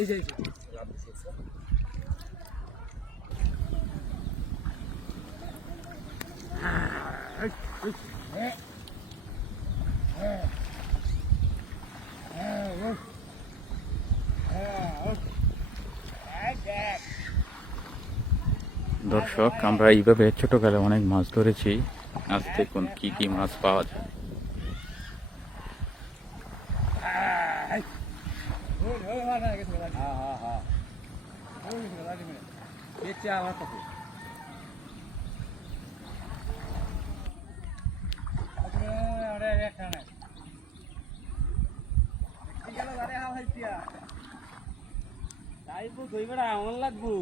এই যে দর্শক, আমরা এইভাবে ছোটকালে অনেক মাছ ধরেছি। আজ দেখুন কি কি মাছ পাওয়া যায়। আমার লাগবো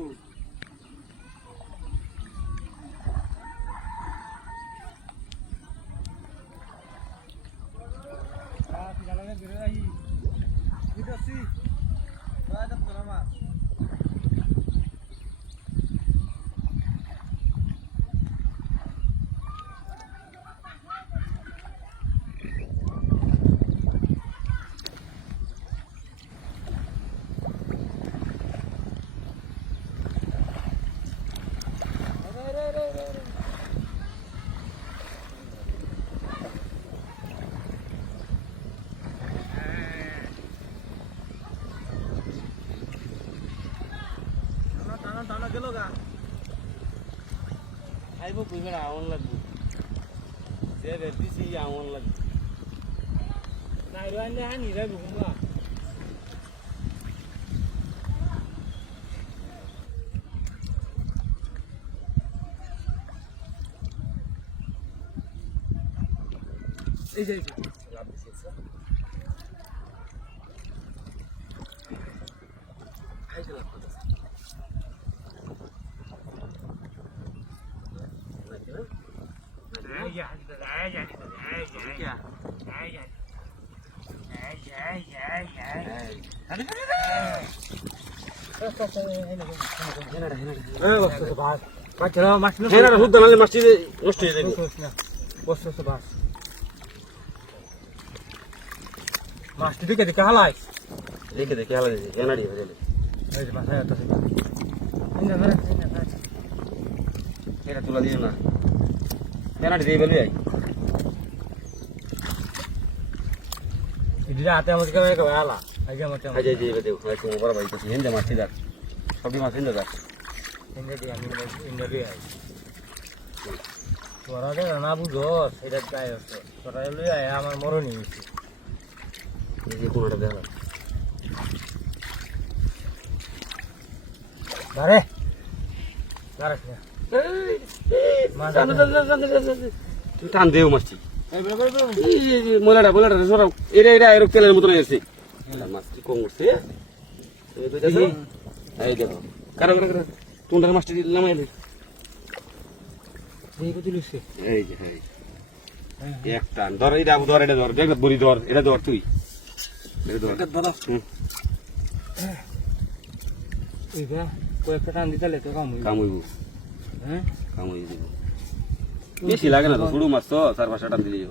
আইবো কইবে না আমন লাগবো যে বেশি আমন লাগবো না রইলে আনি যাইবো কুমা এই যে লাভ দিছে এই যে লাভ মাছটি দেখে দেখে হালাই দেখে দেখে হালাই এনাড়ি হয়ে গেলে এই যে মাথায় একটা এটা তুলা দিও না এনাড়ি দিয়ে বলবি ইদিরা হাতে আমাকে কেমন করে হালা আগে আমাকে আজে যে দেও হয়তো বড় ভাই কিছু হিন্দে মাছ দাও সবই মাছ হিন্দে দাও হিন্দে দিয়ে আমি হিন্দে দিয়ে তোরা যে না বুঝো এটা চাই আছে তোরা লই আয় আমার মরণই হইছে এই যে কোনটা দেখা আরে আরে তুই টান দেও মাছটি মোলাটা সরাও এটা এটা এর তেলের মতন আছে মাছটি কম উঠছে এই দেখো কারো কারো তোমরা মাছটি নামাই লে এই যে হ্যাঁ এক টান ধর এটা ধর এটা ধর দেখ বড়ি ধর এটা ধর তুই এটা ধর এইটা কয়েকটা টান দিতে তো কামুইব হ্যাঁ কামুই দিব বেশি লাগে না তো ছোট মাছ তো 4-5টা টান দিলেই